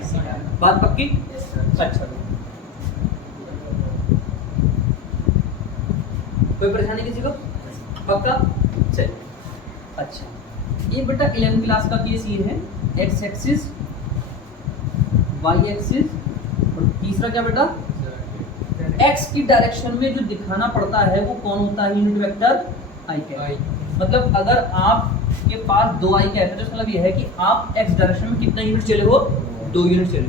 बात पक्की? अच्छा, कोई परेशानी किसी को? पक्का? चलिए, अच्छा, ये बेटा 11वीं क्लास का केस ये है, एक्स एक्सिस, वाई एक्सिस, और तीसरा क्या बेटा, एक्स की डायरेक्शन में जो दिखाना पड़ता है वो कौन होता है, यूनिट वेक्टर आई कैप। मतलब अगर आपके पास 2 आई कैप है तो इसका मतलब ये है कि आप एक्स डायरेक्शन में कितना यूनिट चले हो, 2 यूनिट चले हो।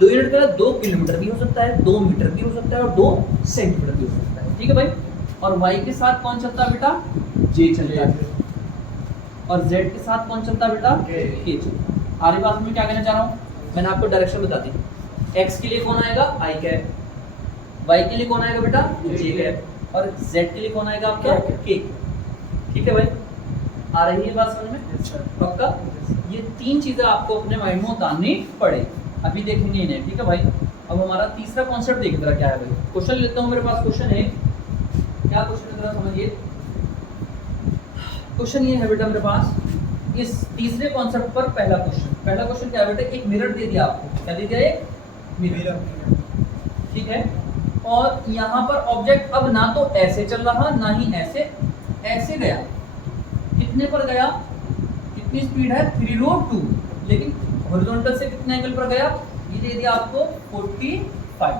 2 यूनिट का 2 किलोमीटर भी हो सकता है, 2 मीटर भी हो सकता है, और 2 सेंटीमीटर भी हो सकता है, ठीक है भाई। और y के साथ कौन चलता है बेटा, j चलता है, और z के साथ कौन चलता है बेटा, k चलता है। आगे बात में क्या कहना चाह रहा हूँ, मैंने आपको डायरेक्शन बता दी। x के लिए कौन आएगा, i कैप, y के लिए कौन आएगा बेटा, j कैप, और z के लिए कौन आएगा आपका, k। ठीक है भाई, आ रही है बात समझ में? पक्का? ये 3 चीजें आपको अपने माइंड में उतारनी पड़े, अभी देखेंगे इन्हें, ठीक है भाई। अब हमारा तीसरा कॉन्सेप्ट देख जरा क्या है भाई। क्वेश्चन लेता हूँ, मेरे पास क्वेश्चन है, क्या क्वेश्चन है जरा समझिए। क्वेश्चन ये है बेटा मेरे पास, इस तीसरे कॉन्सेप्ट पर पहला क्वेश्चन क्या है बेटा, एक मिरर दे दिया आपको, क्या दे दिया, एक मिरर, ठीक है। और यहाँ पर ऑब्जेक्ट अब ना तो ऐसे चल रहा ना ही ऐसे गया, कितने पर गया, कितनी स्पीड है 3√2, लेकिन हॉरिजॉन्टल से कितने एंगल पर गया, ये दे दिया आपको 45,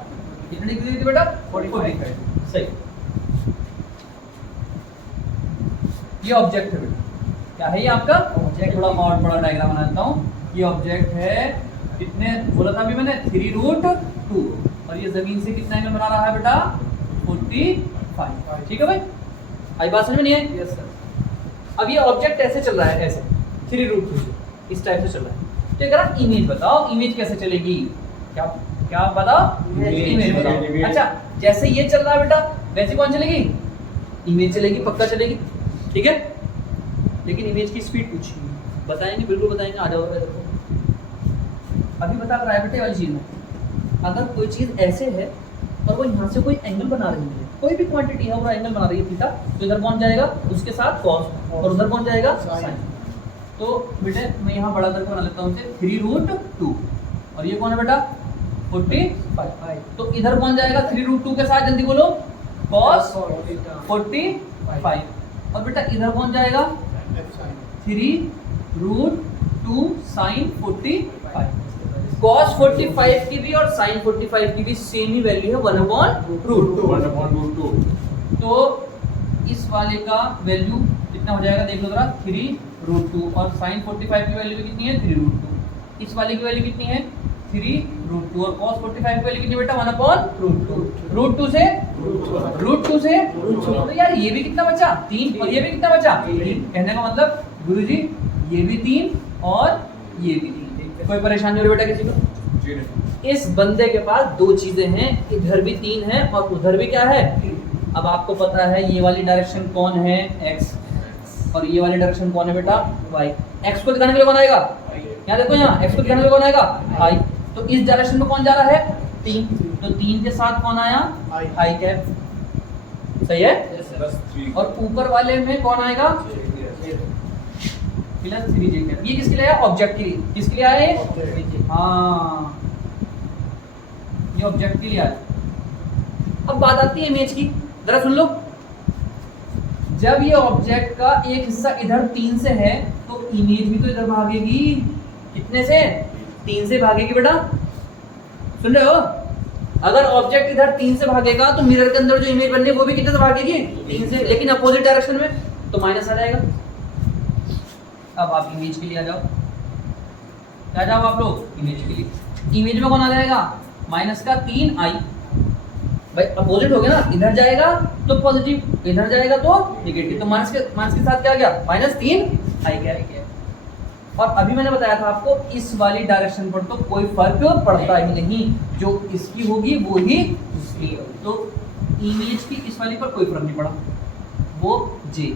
कितने डिग्री दी बेटा, 45, सही। ये ऑब्जेक्ट है बेटा, क्या है ये आपका ऑब्जेक्ट, थोड़ा और बड़ा डायग्राम बनाता हूँ। ये ऑब्जेक्ट है, कितने बोला था अभी मैंने, 3√2, और ये जमीन से कितना एंगल बना रहा है बेटा, 45, ठीक है भाई। आई बात समझ में नहीं है? Yes sir. अब ये ऑब्जेक्ट ऐसे चल रहा है, ऐसे 3√2 से इस टाइप से चल रहा है, तो अगर आप इमेज बताओ, इमेज कैसे चलेगी, क्या बताओ, इमेज बताओ। अच्छा, जैसे ये चल रहा है बेटा वैसे कौन चलेगी, इमेज चलेगी, पक्का चलेगी, ठीक है। लेकिन इमेज की स्पीड पूछी, बताएंगे, बिल्कुल बताएंगे, आ जाओ। अभी बता कर आया बेटे वाली चीज में, अगर कोई चीज ऐसे है और वो यहाँ से कोई एंगल बना रही है, कोई भी क्वांटिटी है वो एंगल बना रही है थीटा, तो इधर कौन जाएगा, उसके साथ कॉस, और उधर कौन जाएगा, साइन। तो बेटे मैं यहाँ बड़ा करके बना लेता हूँ इसे, 3√2, और ये कौन है बेटा, 45, तो इधर कौन जाएगा 3√2 के साथ, जल्दी बोलो, कॉस 45, और बेटा इधर कौन जाएगा, 3√2 साइन 45। cos 45 की भी और sin 45 की भी सेम ही वैल्यू है, 1/√2। तो इस वाले का वैल्यू कितना हो जाएगा, देख लो जरा, 3√2, और sin 45 की वैल्यू भी कितनी है, 3√2। इस वाले की वैल्यू कितनी है, 3 √2 और cos 45 की वैल्यू कितनी बेटा 1/√2 √2 से √2 से तो यार ये भी कितना बचा 3 और ये भी कितना बचा 3 कहने का मतलब गुरुजी ये भी 3 और ये भी 3 कोई परेशानी हो रही बेटा किसी को जी नहीं इस बंदे के पास दो चीजें हैं इधर भी 3 है और उधर भी क्या है अब आपको पता है ये वाली डायरेक्शन कौन है x और ये वाली डायरेक्शन कौन है बेटा y x को दिखाने के लिए कौन आएगा यहाँ देखो यहाँ x को दिखाने के लिए कौन आएगा i तो इस डायरेक्शन में कौन जा रहा है 3 तो 3 के साथ कौन आया i कैप सही है और ऊपर वाले में कौन आएगा प्लस 3j कैप ये किसके लिए आया ऑब्जेक्ट के लिए किसके लिए आया ये हाँ ये ऑब्जेक्ट के लिए आया अब बात आती है इमेज की जरा सुन लो जब ये ऑब्जेक्ट का एक हिस्सा इधर 3 से है तो इमेज भी तो इधर भागेगी कितने से 3 से भागेगी बेटा सुन रहे हो अगर ऑब्जेक्ट इधर 3 से भागेगा तो मिरर के अंदर जो इमेज बननी है वो भी कितने से भागेगी 3 से लेकिन अपोजिट डायरेक्शन में तो माइनस आ जाएगा अब आप इमेज के लिए आ जाओ क्या जाओ आप लोग इमेज के लिए इमेज में कौन आ जाएगा माइनस का 3i भाई अपोजिट हो गया ना इधर जाएगा तो पॉजिटिव इधर जाएगा तो नेगेटिव तो माइनस के साथ क्या आ गया -3 आई गया और अभी मैंने बताया था आपको इस वाली डायरेक्शन पर तो कोई फर्क पड़ता ही नहीं जो इसकी होगी वो ही इसकी तो इमेज की इस वाली पर कोई फर्क नहीं पड़ा वो j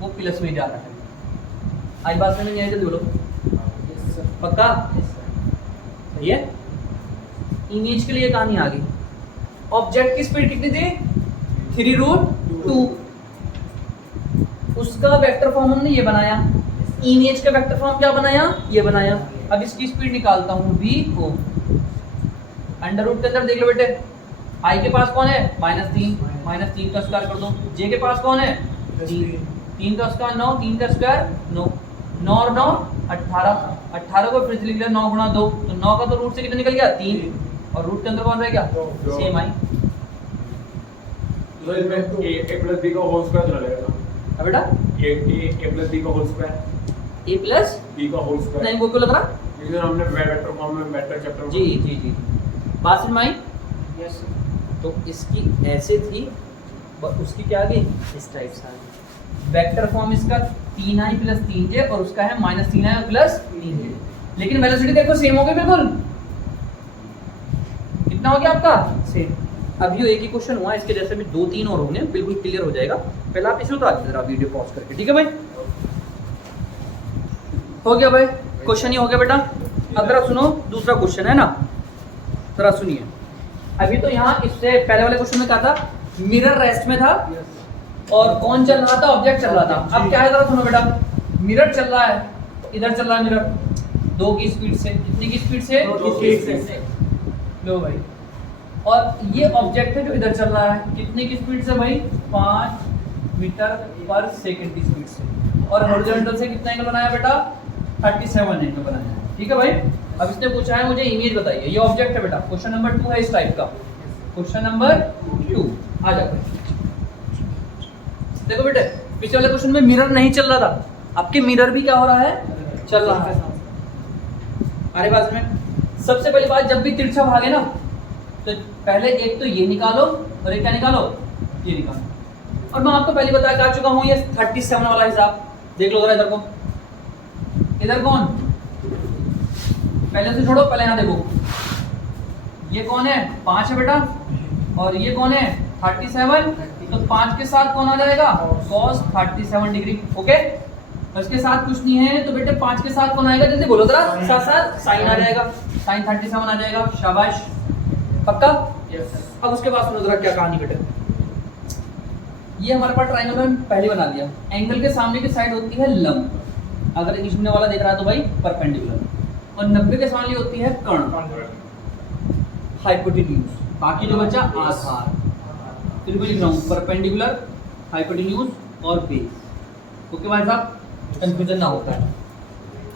वो प्लस में जा रहा है आई बात में नहीं आई जल्दी बोलो पक्का सही है इमेज के लिए कहानी आ गई ऑब्जेक्ट की स्पीड कितनी थी 3√2 उसका वेक्टर फॉर्म हमने ये बनाया इमेज का वेक्टर फॉर्म क्या बनाया ये बनाया अब इसकी स्पीड निकालता हूँ v को अंडर रूट के अंदर देख लो बेटे i के पास कौन है -3 का स्क्वायर कर दो j के पास कौन है 3 का स्क्वायर 9 3 का स्क्वायर 9 9 और 9 18 को फिर से लिख लिया 9 गुणा 2 तो 9 का तो रूट से कितना निकल गया 3 और रूट के अंदर कौन रहेगा सेम आई तो इसमें a प्लस b का होल स्क्वायर चला जाएगा अब बेटा a प्लस b का whole square a plus b का होल स्क्वायर नहीं वो क्यों लग रहा क्योंकि हमने वेक्टर फॉर्म में वेक्टर चैप्टर जी बात समझ में आई यस तो इसकी ऐसे थी और उसकी क्या आ गई इस टाइप से आ गई वेक्टर फॉर्म इसका 3i + 3j और उसका है -3i + 3j लेकिन वेलोसिटी देखो सेम हो गई बिल्कुल कितना हो गया आपका सेम अब ये एक ही क्वेश्चन हुआ इसके जैसे भी 2-3 और होंगे बिल्कुल क्लियर हो जाएगा पहले आप इसे उतार जरा वीडियो पॉज करके ठीक है भाई हो गया भाई क्वेश्चन ही हो गया बेटा अब जरा सुनो दूसरा क्वेश्चन है ना जरा सुनिए अभी तो यहाँ इससे पहले वाले क्वेश्चन में क्या था मिरर रेस्ट में था और कौन चल रहा था ऑब्जेक्ट चल रहा था अब क्या है जरा सुनो बेटा मिरर चल रहा है इधर चल रहा है मिरर 2 की स्पीड से कितनी की स्पीड से 2 की स्पीड से लो भाई और ये ऑब्जेक्ट है जो इधर चल रहा है कितने की स्पीड से भाई 5 मीटर पर सेकंड की स्पीड से और हॉरिजॉन्टल से कितना एंगल बनाया बेटा 37 एंगल बनाया ठीक है भाई अब इसने पूछा है मुझे इमेज बताइए ये ऑब्जेक्ट है बेटा क्वेश्चन नंबर 2 है इस टाइप का क्वेश्चन नंबर 2 आ जाओ देखो बेटे पिछले वाले क्वेश्चन में मिरर नहीं चल रहा था आपके मिरर भी क्या हो रहा है चल रहा है अरे बात में सबसे पहली बात जब भी तिरछा भागे ना तो पहले एक तो ये निकालो और एक क्या निकालो ये निकालो और मैं आपको पहले बता चुका हूँ ये 37 वाला हिसाब देख लो जरा इधर को इधर कौन पहले से छोड़ो पहले यहाँ देखो ये कौन है 5 है बेटा और ये कौन है 37 तो 5 के साथ कौन आ जाएगा cos 37 डिग्री ओके और इसके साथ कुछ नहीं है तो बेटे 5 के साथ कौन आएगा जल्दी बोलो जरा साथ साथ साइन आ जाएगा साइन 37 आ जाएगा शाबाश पक्का अब उसके बाद सुनो जरा क्या कहानी बेटे ये हमारे पास ट्रायंगल में पहले बना दिया एंगल के सामने की साइड होती है लंब अगर इस वाला देख रहा है तो भाई परपेंडिकुलर और 90 के सामने होती है कर्ण हाइपोटेन्यूज बाकी जो बचा आधार फिर भी लिख रहा हूँ परपेंडिकुलर हाइपोटेन्यूज और बेस ओके भाई साहब कंफ्यूजन ना होता है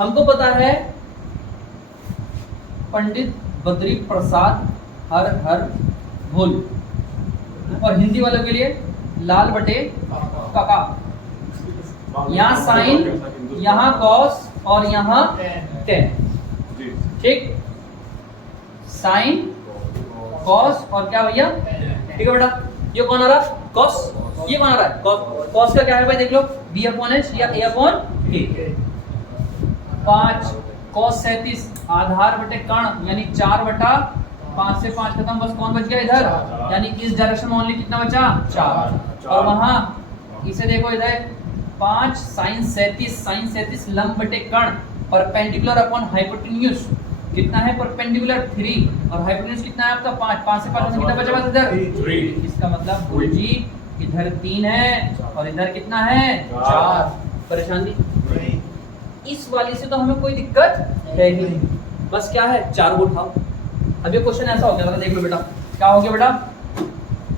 हमको पता है पंडित बद्री प्रसाद हर हर भोल और हिंदी वालों के लिए लाल बटे काका यहाँ साइन यहाँ कॉस और यहाँ टेन ठीक साइन कॉस और क्या भैया, ठीक है बेटा, ये कौन आ रहा कॉस, ये कौन आ रहा है कॉस। कॉस का क्या है भाई देख लो, b अपॉन h या a अपॉन k। 5 कॉस 37 आधार बटे कर्ण यानी 4/5 से 5 खत्म, बस कौन बच गया इधर, यानी इस डायरेक्शन में ओनली कितना बचा 4। और वहां इसे देखो इधर 5 साइन 37 लंब बटे कर्ण परपेंडिकुलर अपॉन हाइपोटेन्यूज कितना है परपेंडिकुलर 3 और हाइपोटेन्यूज कितना है आपका 5 से 5 कितना बचा बस इधर 3। इसका मतलब भुजी इधर 3 है और इधर कितना है 4। परेशानी इस वाली से तो हमें कोई दिक्कत है नहीं, बस क्या है 4 को उठाओ। अब ये क्वेश्चन ऐसा हो गया, देख लो बेटा क्या हो गया बेटा,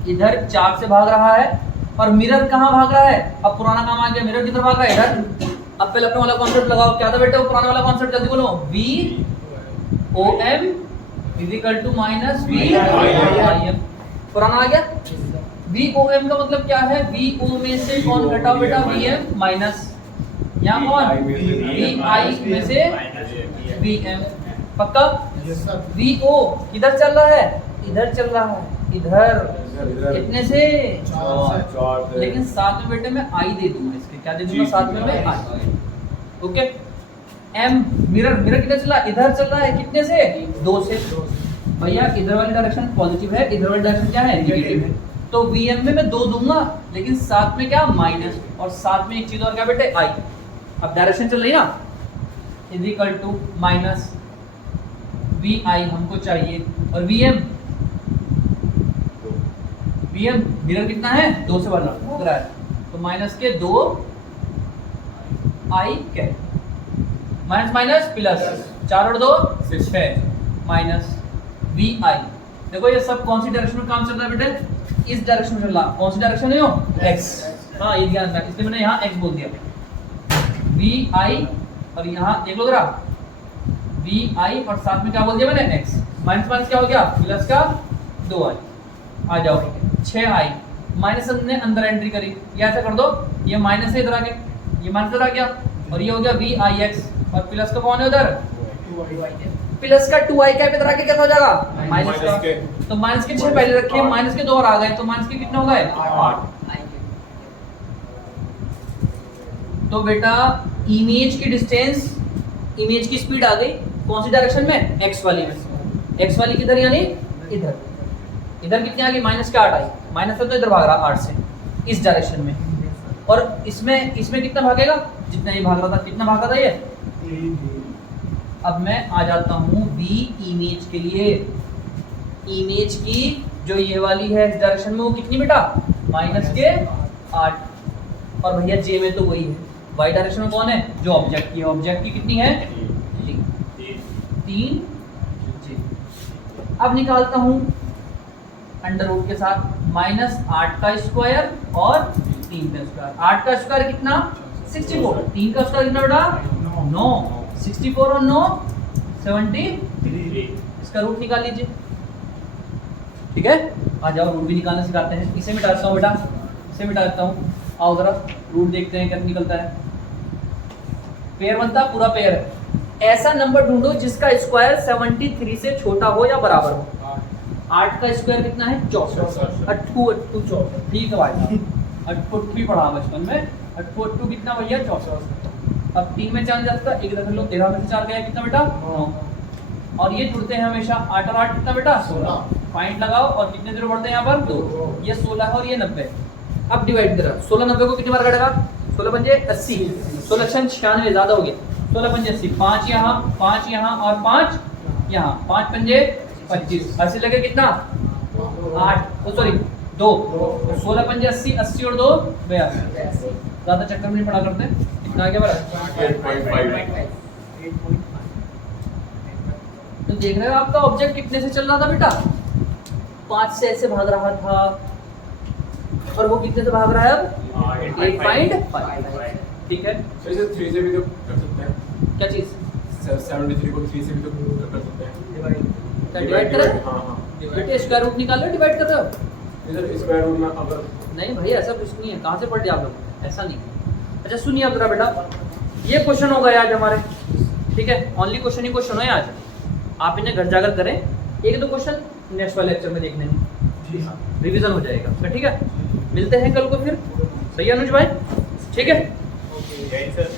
इधर 4 से भाग रहा है और मिरर कहाँ भाग रहा है, अब पुराना काम आ गया, मिरर किधर भाग रहा है इधर। अब पहले अपने वाला कॉन्सेप्ट लगाओ, क्या था बेटा वो पुराना वाला कॉन्सेप्ट, जल्दी बोलो, VOM = -VIM। पुराना आ गया। VOM का मतलब क्या है, VO में से कौन घटा बेटा VM माइनस, यहाँ कौन VI में से VM, पक्का। VO किधर चल रहा है, इधर चल रहा है, इधर कितने से 4, लेकिन साथ में बेटे मैं I दे दूंगा, इसके क्या दे दूंगा साथ में मैं I। ओके। M मिरर किधर चल रहा है, इधर चल रहा है, कितने से 2 से। भैया इधर वाली डायरेक्शन पॉजिटिव है, इधर वाली डायरेक्शन क्या है नेगेटिव है, तो VM में मैं 2 दूंगा लेकिन साथ में क्या माइनस, और साथ में एक चीज और क्या बेटे I। अब डायरेक्शन चल रही ना, = -VI हमको चाहिए, और VM मिरर कितना है 2 से बना रहा है, तो माइनस के 2 I क्या माइनस प्लस 4 और 2 6 माइनस VI। देखो ये सब कौन सी डायरेक्शन में काम चल रहा है बेटे, इस डायरेक्शन में चल रहा, कौन सी डायरेक्शन है यो x। हाँ ये ध्यान रखना, इसलिए मैंने यहाँ x बोल दिया, VI और यहाँ देख लो जरा VI और साथ में क्या बोल दिया मैंने x, माइनस क्या हो गया प्लस का 2I। आ जाओ 6I माइनस हमने अंदर एंट्री करी, ये ऐसा कर दो, ये माइनस से इधर आ गया, ये माइनस इधर आ गया, और ये हो गया VIX और प्लस का कौन है उधर प्लस का 2I क्या इधर आके कैसा हो जाएगा माइनस का, तो माइनस के 6 पहले रखे, माइनस के 2 और आ गए, तो माइनस के कितने हो गए 8। तो बेटा इमेज की डिस्टेंस, इमेज की स्पीड आ गई कौन सी डायरेक्शन में, x वाली में, x वाली किधर यानी इधर, इधर कितनी आ गई -8 आई, माइनस से तो इधर भाग रहा 8 से इस डायरेक्शन में, और इसमें कितना भागेगा जितना ये भाग रहा था, कितना भाग रहा था ये। अब मैं आ जाता हूँ V इमेज के लिए, इमेज की जो ये वाली है इस डायरेक्शन में वो कितनी बेटा -8, और भैया J में तो वही है, y डायरेक्शन में कौन है जो ऑब्जेक्ट की है, ऑब्जेक्ट की कितनी है 3 J। अब निकालता हूँ अंडर रूट के साथ -8 का स्क्वायर और 3 का स्क्वायर, 8 का स्क्वायर कितना 64, 3 का स्क्वायर कितना बेटा 9, 64 और 9 73, इसका रूट निकाल लीजिए, ठीक है। आ जाओ रूट भी निकालना सिखाते हैं, इसे मिटा देता हूँ बेटा, इसे मिटा देता हूँ, आओ जरा रूट देखते हैं क्या निकलता है। पेयर बनता पूरा पेयर है, ऐसा नंबर ढूंढो जिसका स्क्वायर 73 से छोटा हो या बराबर हो। 8 का स्क्वायर कितना है 64, 8 64, ठीक है भाई, 8 पढ़ा बचपन में, 8 कितना भैया 64। अब 3 में 4 जाता है, एक रख लो, 13 में से 4 गया कितना बेटा 9, और ये जुड़ते हैं हमेशा 8 और 8 कितना बेटा 16, पॉइंट लगाओ और कितने देर बढ़ते हैं यहाँ पर 2, ये 16 है और ये 90। अब डिवाइड करा 16 90 को कितनी बार काटेगा, 16 पंजे 80, 16 96 ज्यादा हो गया, 16 पंजे 80, 5 यहाँ 5 यहाँ और 5 यहाँ, 5 पंजे 25, 80 लगे कितना 8, सॉरी 2, 16 पंजे 80, 80 और 2 82, ज्यादा चक्कर में नहीं पड़ा करते, कितना आ गया बराबर 8.5। तो देख रहे हो आपका ऑब्जेक्ट कितने से चल रहा था बेटा 5 से ऐसे भाग रहा था, और वो कितने से भाग रहा है अब 8.5, ठीक है। इसे 3 से भी तो कर सकते हैं, क्या चीज 73 को 3 से भी तो कर सकते हैं, डिवाइड कर, हां हां बेटे स्क्वायर रूट निकाल लो, डिवाइड कर रहे हो, इधर स्क्वायर रूट में अगर नहीं भैया ऐसा कुछ नहीं है, कहाँ से पढ़ दिया आप लोग, ऐसा नहीं। अच्छा सुनिए अब जरा बेटा, ये क्वेश्चन हो गया आज हमारे, ठीक है, ओनली क्वेश्चन ही क्वेश्चन है आज, आप इन्हें घर जाकर करें, एक दो क्वेश्चन नेक्स्ट वाले लेक्चर में देखने हैं, जी हाँ रिवीजन हो जाएगा उसका, ठीक है। मिलते हैं कल को फिर, सही है अनुज भाई, ठीक है। ओके जय सर।